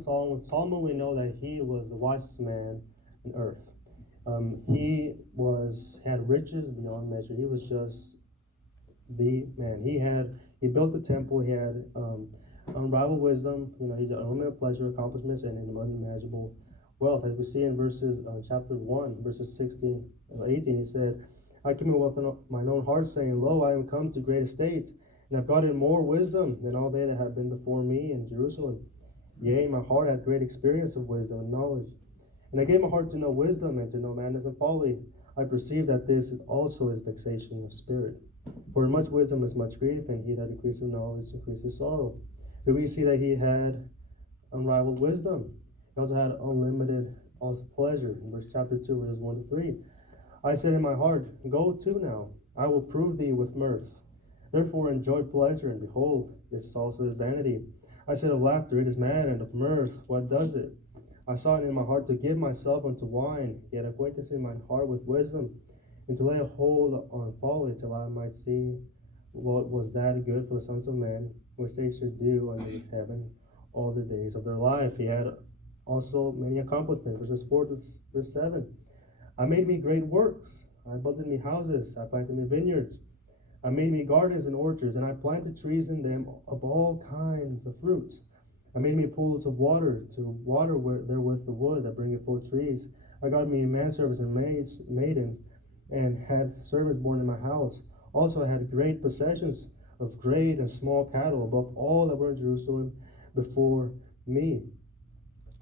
Solomon, we know that he was the wisest man on earth. He had riches beyond measure. He was just the man. He built the temple. He had unrivaled wisdom. He had unlimited pleasure, accomplishments, and an unimaginable wealth. As we see in chapter 1, verses 16 and 18, he said, I came wealth in mine own heart, saying, Lo, I am come to great estate, and have gotten more wisdom than all they that have been before me in Jerusalem. Yea, my heart hath great experience of wisdom and knowledge. And I gave my heart to know wisdom and to know madness and folly. I perceive that this is also is vexation of spirit. For in much wisdom is much grief, and he that increases knowledge increases sorrow. So we see that he had unrivaled wisdom. He also had unlimited pleasure. In chapter 2, verses 1 to 3. I said in my heart, Go to now, I will prove thee with mirth. Therefore enjoy pleasure, and behold, this also is vanity. I said of laughter, it is mad, and of mirth, what does it? I sought in my heart to give myself unto wine, yet acquaintance in mine heart with wisdom, and to lay a hold on folly, till I might see what was that good for the sons of men, which they should do under heaven all the days of their life. He had also many accomplishments. Verses 4 to verse 7. I made me great works. I builded me houses. I planted me vineyards. I made me gardens and orchards, and I planted trees in them of all kinds of fruits. I made me pools of water to water therewith the wood that bringeth forth trees. I got me manservants and maidens, and had servants born in my house. Also I had great possessions of great and small cattle, above all that were in Jerusalem before me.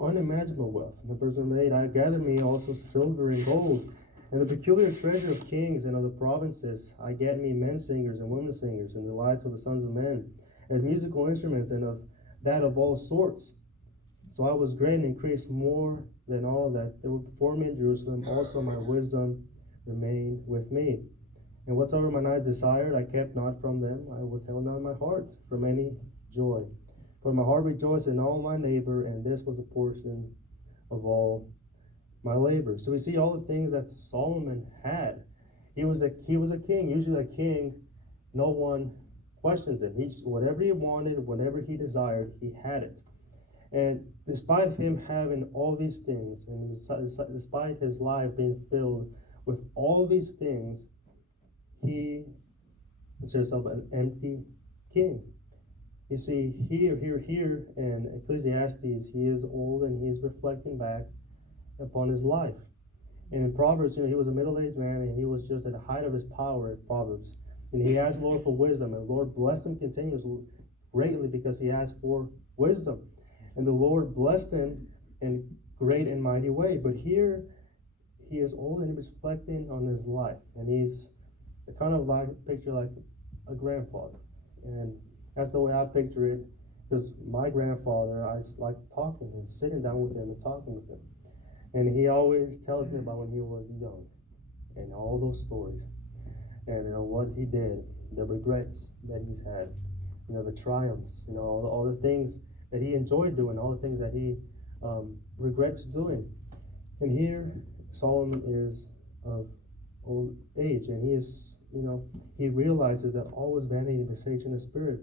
Unimaginable wealth. In the verse 8, I gathered me also silver and gold, and the peculiar treasure of kings and of the provinces. I get me men singers and women singers, and the lights of the sons of men, as musical instruments, and of that of all sorts. So I was great and increased more than all that they were before me in Jerusalem. Also my wisdom remained with me. And whatsoever mine eyes desired, I kept not from them. I withheld not my heart from any joy. For my heart rejoiced in all my neighbor, and this was a portion of all my labor. So we see all the things that Solomon had. He was a king. Usually a king, no one questions it. Whatever he wanted, whatever he desired, he had it. And despite him having all these things, and despite his life being filled with all these things, he considers himself an empty king. You see, here, in Ecclesiastes, he is old and he is reflecting back upon his life. And in Proverbs, he was a middle-aged man, and he was just at the height of his power at Proverbs. And he asked the Lord for wisdom, and the Lord blessed him continuously greatly because he asked for wisdom. And the Lord blessed him in great and mighty way. But here, he is old and he's reflecting on his life. And he's kind of like picture like a grandfather. And that's the way I picture it, because my grandfather, I like talking and sitting down with him and talking with him. And he always tells me about when he was young and all those stories. And what he did, the regrets that he's had, the triumphs, all the things that he enjoyed doing, all the things that he regrets doing. And here, Solomon is of old age, and he realizes that all was vanity and vexation of spirit.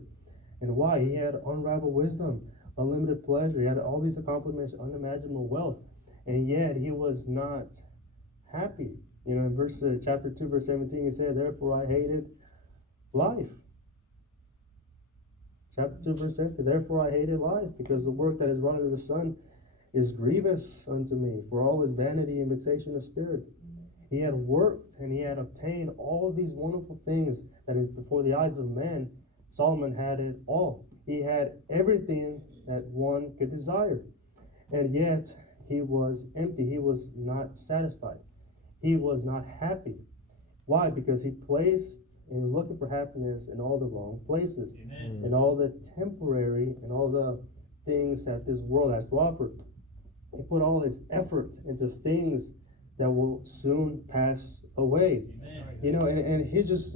And why? He had unrivaled wisdom, unlimited pleasure. He had all these accomplishments, unimaginable wealth, and yet he was not happy. In chapter 2, verse 17, he said, Therefore I hated life. Chapter 2, verse 17, Therefore I hated life, because the work that is wrought under the sun is grievous unto me, for all is vanity and vexation of spirit. He had worked and he had obtained all these wonderful things that before the eyes of men, Solomon had it all. He had everything that one could desire. And yet he was empty. He was not satisfied. He was not happy. Why? Because he was looking for happiness in all the wrong places. Amen. In all the temporary and all the things that this world has to offer. He put all his effort into things that will soon pass away. Amen. And he just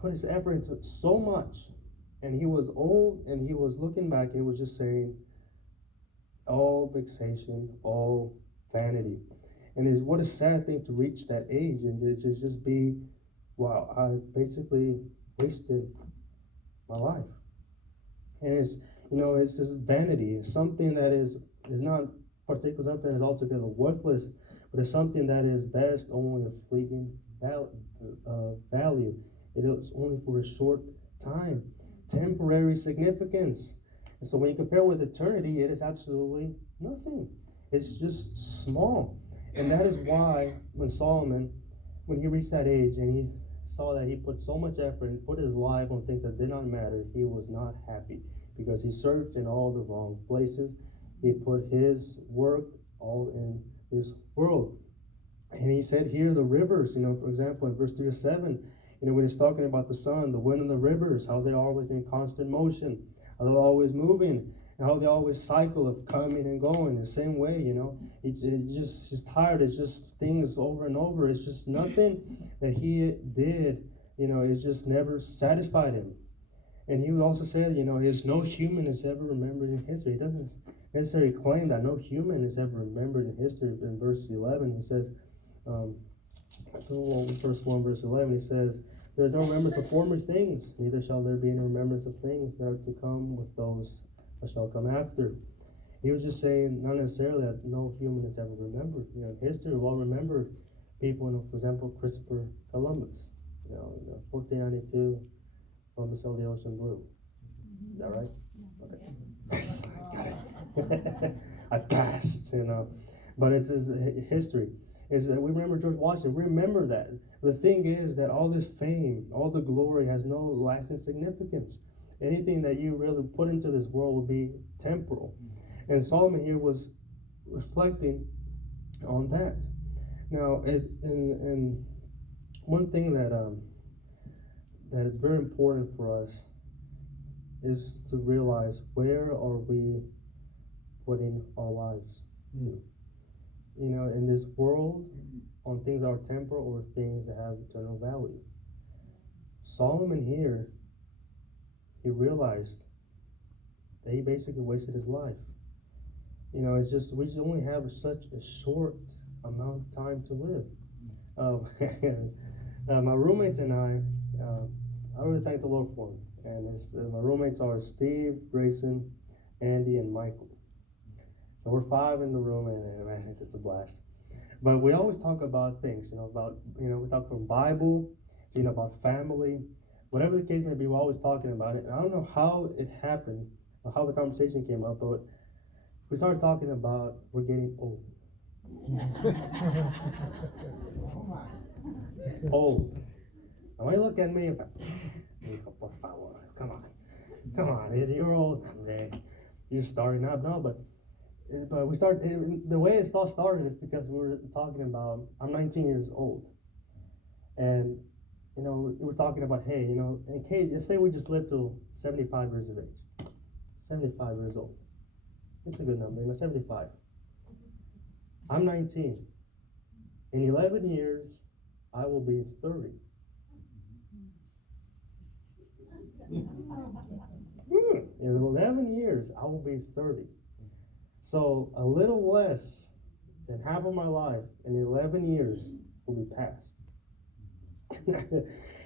put his effort into so much, and he was old, and he was looking back, and he was just saying, all vexation, all vanity. And what a sad thing to reach that age and just be, wow, I basically wasted my life. And It's just vanity. It's something that is not particular, something that is altogether worthless, but it's something that is best only a fleeting value. It is only for a short time, temporary significance. And so when you compare with eternity, it is absolutely nothing. It's just small. And that is why when Solomon, when he reached that age and he saw that he put so much effort and put his life on things that did not matter, he was not happy because he searched in all the wrong places. He put his work all in this world. And he said here, the rivers, for example, in verse 3 to 7, when he's talking about the sun, the wind, and the rivers, how they're always in constant motion, how they're always moving, and how they always cycle of coming and going the same way, It's just tired. It's just things over and over. It's just nothing that he did, it just never satisfied him. And he also said, there's no human is ever remembered in history. He doesn't necessarily claim that no human is ever remembered in history. In verse 11, he says, verse 1, verse 11, he says, there is no remembrance of former things, neither shall there be any remembrance of things that are to come with those that shall come after. He was just saying, not necessarily that no human is ever remembered. In history, we'll remember people, for example, Christopher Columbus. In 1492, Columbus sailed the ocean blue. Is that right? Okay. Yes, I got it. I passed, But it's his history. We remember George Washington. We remember that. The thing is that all this fame, all the glory has no lasting significance. Anything that you really put into this world will be temporal. And Solomon here was reflecting on that. Now, and one thing that is very important for us is to realize, where are we putting our lives to? In this world, on things that are temporal or things that have eternal value. Solomon here, he realized that he basically wasted his life. It's just, we just only have such a short amount of time to live. My roommates and I really thank the Lord for them. And my roommates are Steve, Grayson, Andy, and Michael. So we're 5 in the room, and man, it's just a blast. But we always talk about things, we talk from Bible to, about family, whatever the case may be, we're always talking about it. And I don't know how it happened, or how the conversation came up, but we started talking about we're getting old. Old. And when you look at me, it's like, come on, you're old. You're just starting up. No, but we started, the way it all started is because we were talking about, I'm 19 years old. And, we're talking about, hey, in case, let's say we just live till 75 years of age. 75 years old. It's a good number, 75. I'm 19. In 11 years, I will be 30. In 11 years, I will be 30. So a little less than half of my life in 11 years will be passed.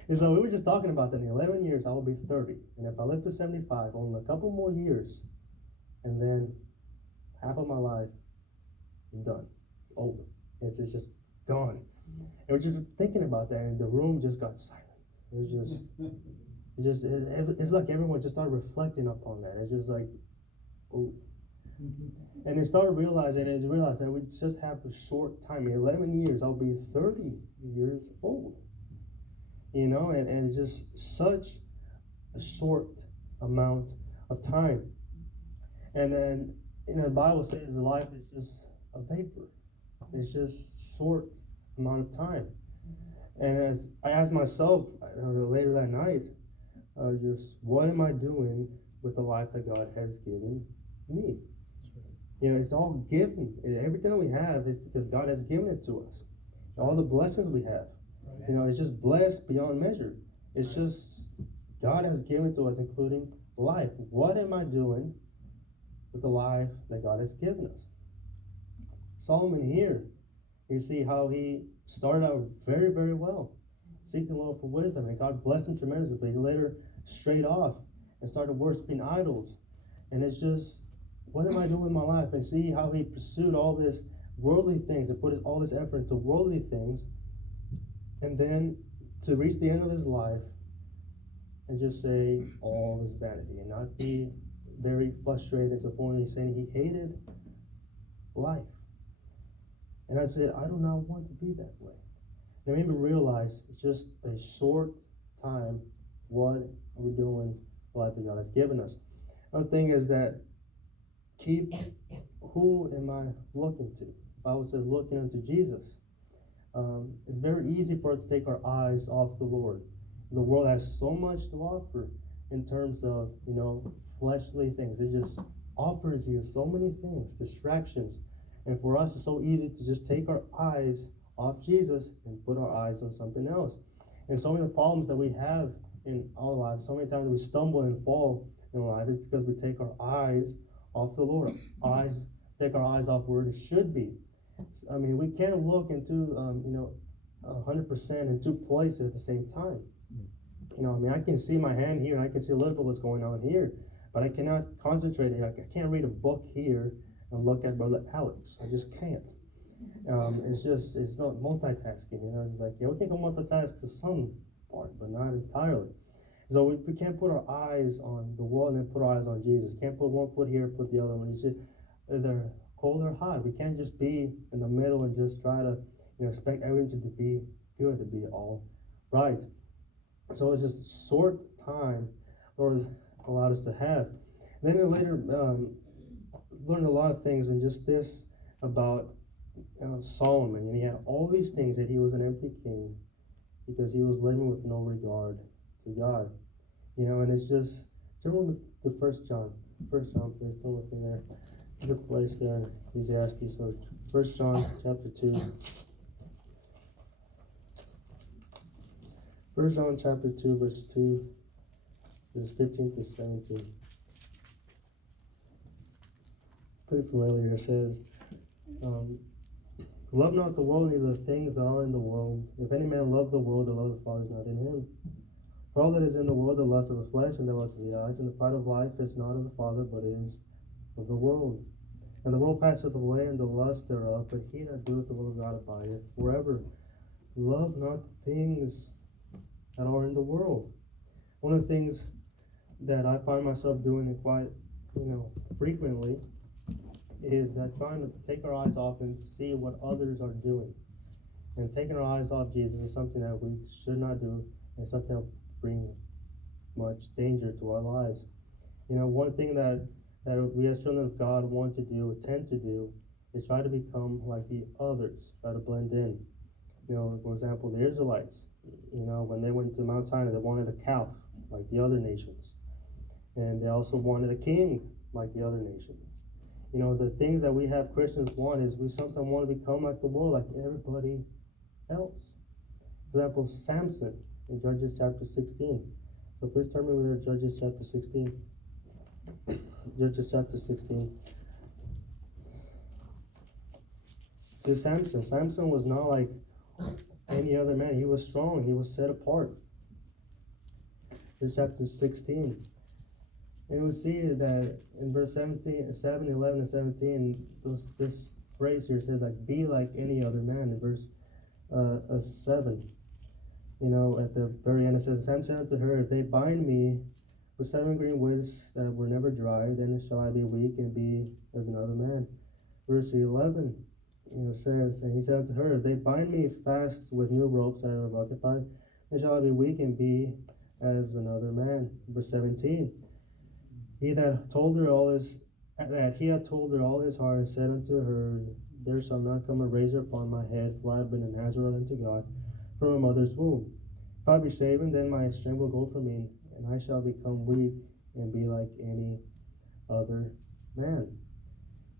And so we were just talking about that. In 11 years, I will be 30. And if I live to 75, only a couple more years, and then half of my life is done, over. It's just gone. And we're just thinking about that, and the room just got silent. It's like everyone just started reflecting upon that. It's just like, oh. And they started realizing, that we just have a short time. In 11 years, I'll be 30 years old. And it's just such a short amount of time. And then, the Bible says life is just a vapor. It's just short amount of time. And as I asked myself later that night, just what am I doing with the life that God has given me? It's all given. Everything that we have is because God has given it to us. All the blessings we have, it's just blessed beyond measure. It's just God has given it to us, including life. What am I doing with the life that God has given us? Solomon here, you see how he started out very, very well, seeking the Lord for wisdom, and God blessed him tremendously. But he later strayed off and started worshiping idols. And it's just, what am I doing with my life? And see how he pursued all this worldly things and put all this effort into worldly things, and then to reach the end of his life and just say all is vanity and not be very frustrated to the point where he's saying he hated life. And I said, I do not want to be that way. And it made me realize just a short time, what are we doing the life that God has given us? Another thing is that who am I looking to? The Bible says looking unto Jesus. It's very easy for us to take our eyes off the Lord. The world has so much to offer in terms of, fleshly things. It just offers you so many things, distractions. And for us, it's so easy to just take our eyes off Jesus and put our eyes on something else. And so many problems that we have in our lives, so many times we stumble and fall in life, is because we take our eyes off the Lord. Take our eyes off where it should be. I mean, we can't look into, 100% in two places at the same time. I can see my hand here, and I can see a little bit what's going on here, but I cannot concentrate. I can't read a book here and look at Brother Alex. I just can't. It's not multitasking. It's like, we can go multitask to some part, but not entirely. So we can't put our eyes on the world and then put our eyes on Jesus. Can't put one foot here, put the other one. You see, they're cold or hot. We can't just be in the middle and just try to, expect everything to be good, to be all right. So it's just short time Lord has allowed us to have. And then later learned a lot of things, and just this about Solomon. And he had all these things, that he was an empty king because he was living with no regard to God. And it's just, turn with the 1 John. 1 John, please, turn with me there. Good place there, Ecclesiastes. So 1 John chapter 2. 1 John chapter 2, verse 2, verse 15 to 17. Pretty familiar. It says, love not the world, neither the things that are in the world. If any man love the world, the love of the Father is not in him. For all that is in the world, the lust of the flesh, and the lust of the eyes, and the pride of life is not of the Father, but is of the world. And the world passeth away, and the lust thereof, but he that doeth the will of God abideth forever. Love not the things that are in the world. One of the things that I find myself doing quite, frequently, is trying to take our eyes off and see what others are doing. And taking our eyes off Jesus is something that we should not do, and something that will bring much danger to our lives. One thing that we as children of God tend to do, is try to become like the others, try to blend in. For example, the Israelites, when they went to Mount Sinai, they wanted a calf like the other nations. And they also wanted a king like the other nations. The things that we have Christians want is we sometimes want to become like the world, like everybody else. For example, Samson in Judges chapter 16. So please turn me over there, Judges chapter 16. Judges chapter 16. So Samson was not like any other man. He was strong. He was set apart. This chapter 16. And we see that in verse 7, 11, and 17, this phrase here says, be like any other man. In verse 7, at the very end, it says, Sam said unto her, if they bind me with 7 green withs that were never dry, then shall I be weak and be as another man. Verse 11, says, and he said unto her, if they bind me fast with new ropes that I have occupied, then shall I be weak and be as another man. Verse 17, he that told her all his heart, and said unto her, there shall not come a razor upon my head, for I have been a Nazarite unto God from my mother's womb. If I be shaven, then my strength will go from me, and I shall become weak and be like any other man.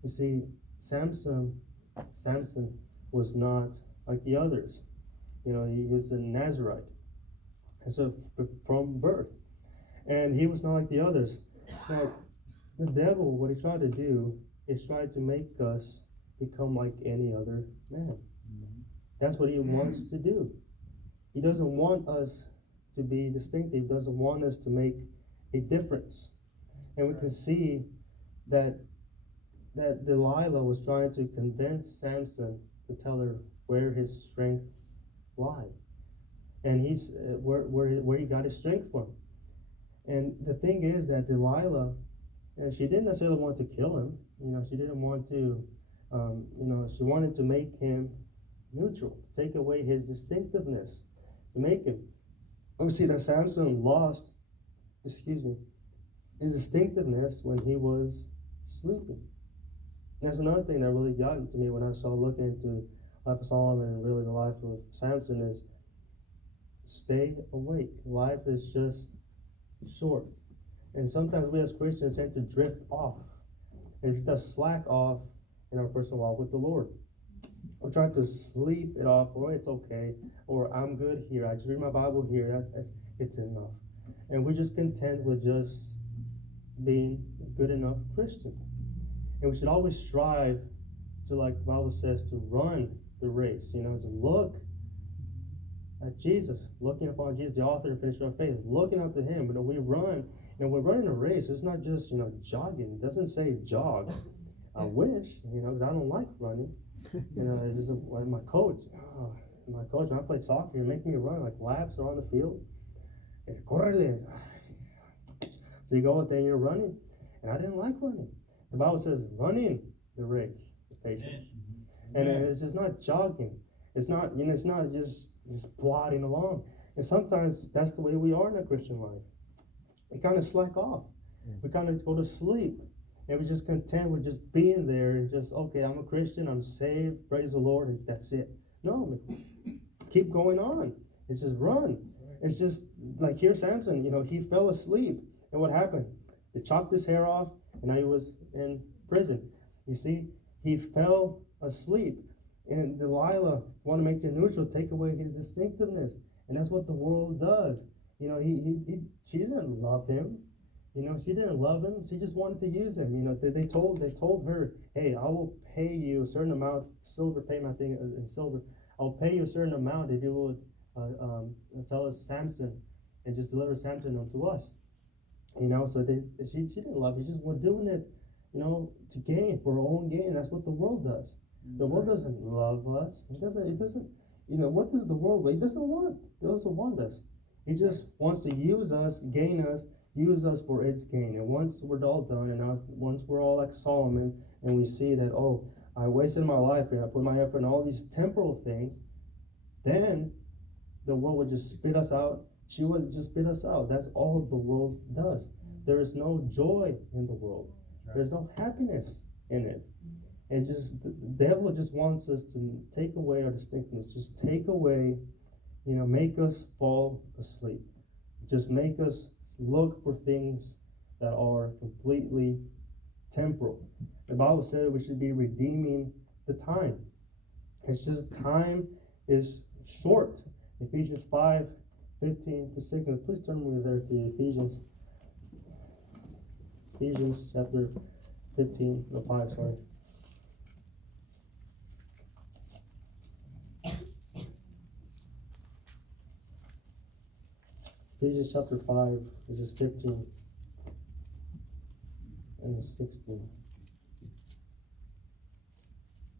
You see, Samson was not like the others. He was a Nazarite, and so from birth, and he was not like the others. Now, the devil, what he tried to do is try to make us become like any other man. That's what he wants to do. He doesn't want us to be distinctive. He doesn't want us to make a difference. And we can see that Delilah was trying to convince Samson to tell her where his strength lied, and he's where he got his strength from. And the thing is that Delilah, and she didn't necessarily want to kill him. She didn't want to. She wanted to make him neutral, take away his distinctiveness, to make him. We see that Samson lost, his distinctiveness when he was sleeping. And that's another thing that really got into me when I started looking into life of Solomon and really the life of Samson is stay awake. Life is just short. And sometimes we as Christians tend to drift off and just slack off in our personal walk with the Lord. We're trying to sleep it off, or it's okay, or I'm good here. I just read my Bible here. It's enough. And we're just content with just being a good enough Christian. And we should always strive to, like the Bible says, to run the race. To look at Jesus, looking upon Jesus, the author and finisher of faith, looking up to Him. But we run, and we're running a race. It's not just jogging. It doesn't say jog. I wish, because I don't like running. It's just my coach. When I played soccer, he make me run like laps around the field. And correle. So you go out there and you're running, and I didn't like running. The Bible says running the race with patience, and it's just not jogging. It's not it's not just plodding along. And sometimes that's the way we are in our Christian life. We kind of slack off. We kind of go to sleep. And we're just content with just being there and just, okay, I'm a Christian, I'm saved, praise the Lord, and that's it. No, keep going on. It's just run. It's just like here, Samson, he fell asleep. And what happened? They chopped his hair off, and now he was in prison. You see, he fell asleep. And Delilah wanted to make him neutral, take away his distinctiveness. And that's what the world does. She didn't love him. She didn't love him. She just wanted to use him. They told her, hey, I will pay you a certain amount, silver payment thing in silver. I'll pay you a certain amount if you will tell us Samson and just deliver Samson unto us. So she didn't love him. She just was doing it, to gain, for her own gain. That's what the world does. The world doesn't love us. It doesn't, what does the world want? It doesn't want us. It just wants to use us, gain us, use us for its gain. And once we're all done, and once we're all like Solomon, and we see that, oh, I wasted my life and I put my effort in all these temporal things, then the world would just spit us out. She would just spit us out. That's all the world does. There is no joy in the world. There's no happiness in it. It's just, the devil just wants us to take away our distinctness. Just take away, make us fall asleep. Just make us look for things that are completely temporal. The Bible said we should be redeeming the time. It's just time is short. Ephesians 5:15-16. Please turn me there to Ephesians chapter 5, sorry. Ephesians chapter 5, verses 15 and 16.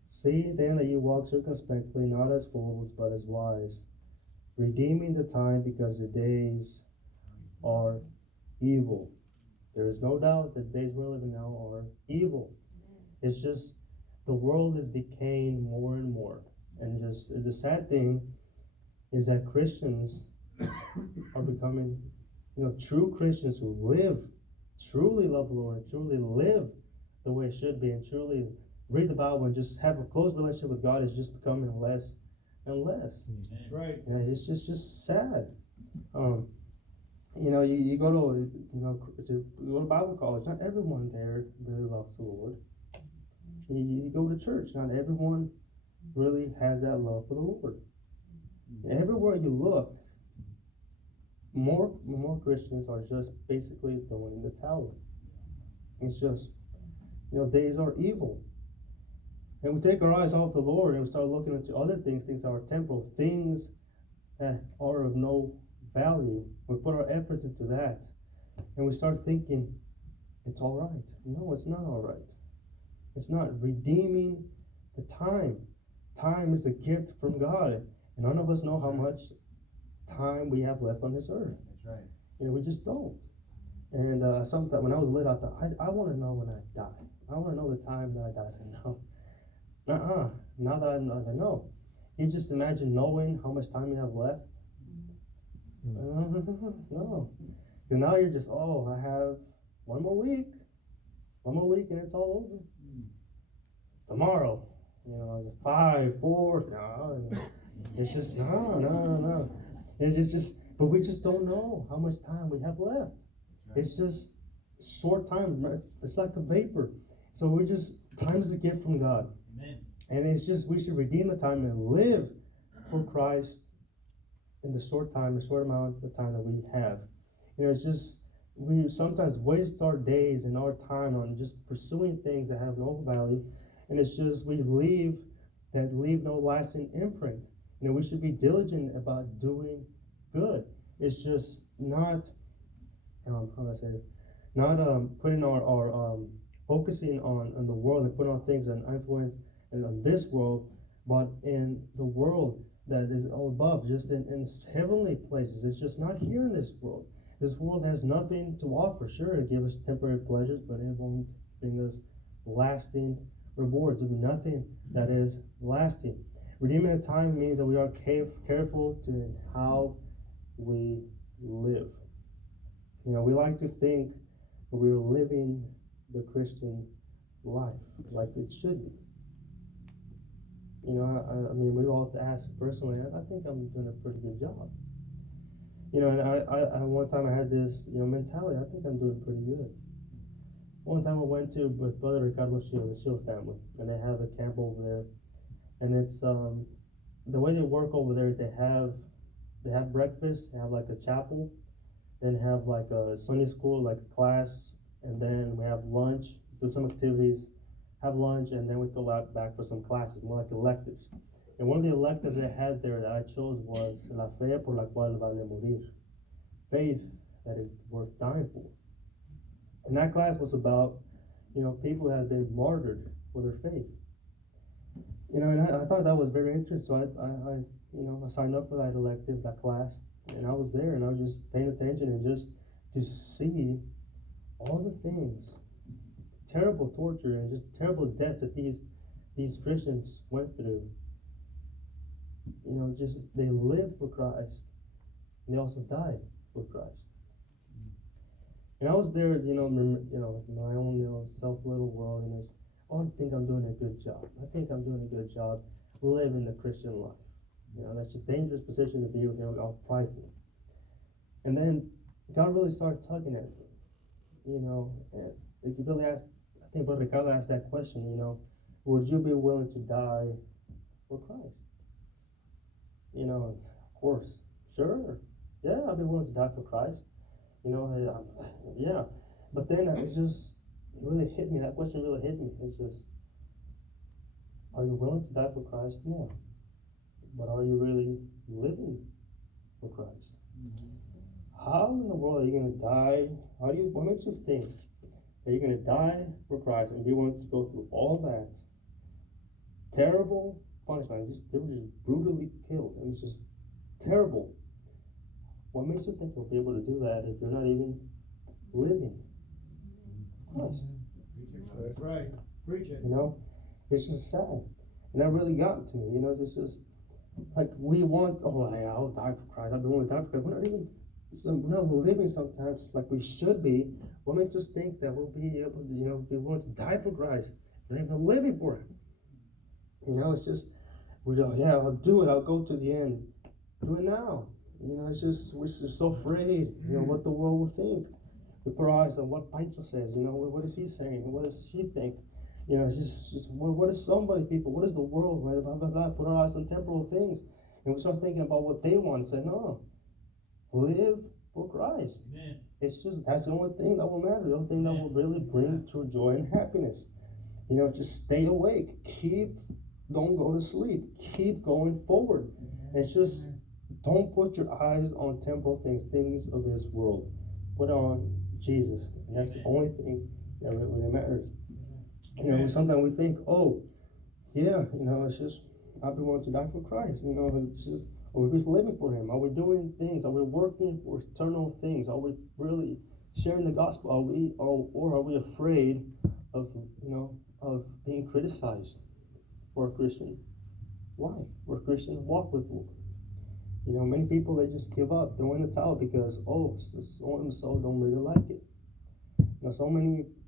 See then that you walk circumspectly, not as fools, but as wise, redeeming the time, because the days are evil. There is no doubt that the days we're living now are evil. It's just the world is decaying more and more. And just the sad thing is that Christians are becoming, true Christians who truly love the Lord, truly live the way it should be, and truly read the Bible and just have a close relationship with God is just becoming less and less. That's right. It's just sad. You go to Bible college. Not everyone there really loves the Lord. You go to church. Not everyone really has that love for the Lord. Everywhere you look, more Christians are just basically throwing in the towel. It's just, days are evil. And we take our eyes off the Lord and we start looking into other things that are temporal, things that are of no value. We put our efforts into that. And we start thinking it's all right. No, it's not all right. It's not. Redeeming the time. Time is a gift from God. And none of us know how much time we have left on this earth. That's right. We just don't. And sometimes when I was little, I thought, I want to know when I die. I want to know the time that I die. I said, no. Now that I know, I said, no. You just imagine knowing how much time you have left. No. And now you're just, I have one more week. One more week and it's all over. Tomorrow, it's 5, 4. No, it's just no. It's just, but we just don't know how much time we have left. Right. It's just short time. It's like a vapor. So time is a gift from God. Amen. And it's just, we should redeem the time and live for Christ in the short amount of time that we have. It's just, we sometimes waste our days and our time on just pursuing things that have no value. And it's just, we leave no lasting imprint. We should be diligent about doing good. It's just not, how do I say it? Not putting our focusing on the world and putting our things and influence in this world, but in the world that is all above, just in heavenly places. It's just not here in this world. This world has nothing to offer. Sure, it gives us temporary pleasures, but it won't bring us lasting rewards. There'll be nothing that is lasting. Redeeming the time means that we are careful to how we live. We like to think that we are living the Christian life like it should be. I mean, we all have to ask personally, I think I'm doing a pretty good job. And I one time I had this, mentality, I think I'm doing pretty good. One time I went to with Brother Ricardo Shield, the Shield family, and they have a camp over there. And it's, the way they work over there is they have breakfast, they have like a chapel, then have like a Sunday school, like a class, and then we have lunch, do some activities, have lunch, and then we go out back for some classes, more like electives. And one of the electives they had there that I chose was La Fe por la cual vale morir. Faith that is worth dying for. And that class was about, people that had been martyred for their faith. And I thought that was very interesting. So I signed up for that elective, that class, and I was there and I was just paying attention and just to see all the things, terrible torture and just terrible deaths that these Christians went through. Just they lived for Christ and they also died for Christ. And I was there, my own, self-little world, and I think I'm doing a good job. I think I'm doing a good job living the Christian life. That's a dangerous position to be with, all prideful. And then God really started tugging at me, and he really asked, I think Brother Ricardo asked that question, would you be willing to die for Christ? Of course, sure. Yeah, I'd be willing to die for Christ. Yeah. But then it really hit me. That question really hit me. It's just, are you willing to die for Christ? Yeah. But are you really living for Christ? Mm-hmm. How in the world are you going to die? What makes you think that you're going to die for Christ and be willing to go through all that terrible punishment? They were just brutally killed. It was just terrible. What makes you think you'll be able to do that if you're not even living Christ? That's right. Preach it. It's just sad. And that really got to me. It's just like we want, I'll die for Christ. I've been willing to die for Christ. We're not living sometimes like we should be. What makes us think that we'll be able to, be willing to die for Christ? We're not even living for Him. It's just, I'll do it. I'll go to the end. Do it now. It's just, we're just so afraid, what the world will think. We put our eyes on what Pancho says, what is he saying? What does she think? It's just what is people? What is the world? Blah, blah, blah. Put our eyes on temporal things. And we start thinking about what they want and say, no, live for Christ. Amen. It's just, that's the only thing that will matter. The only thing that will really bring true joy and happiness. Just stay awake. Don't go to sleep. Keep going forward. It's just, don't put your eyes on temporal things of this world. Put on Jesus. And that's the only thing that really matters. You know, Amen. sometimes we think, oh, yeah, you know, it's just, I've been willing to die for Christ. You know, it's just, are we living for Him? Are we doing things? Are we working for eternal things? Are we really sharing the gospel? Are we, or are we afraid of, you know, of being criticized for a Christian life, for a Christian walk with the Lord? You know, many people, they just give up, throw in the towel because, oh, so and so don't really like it. You know, so many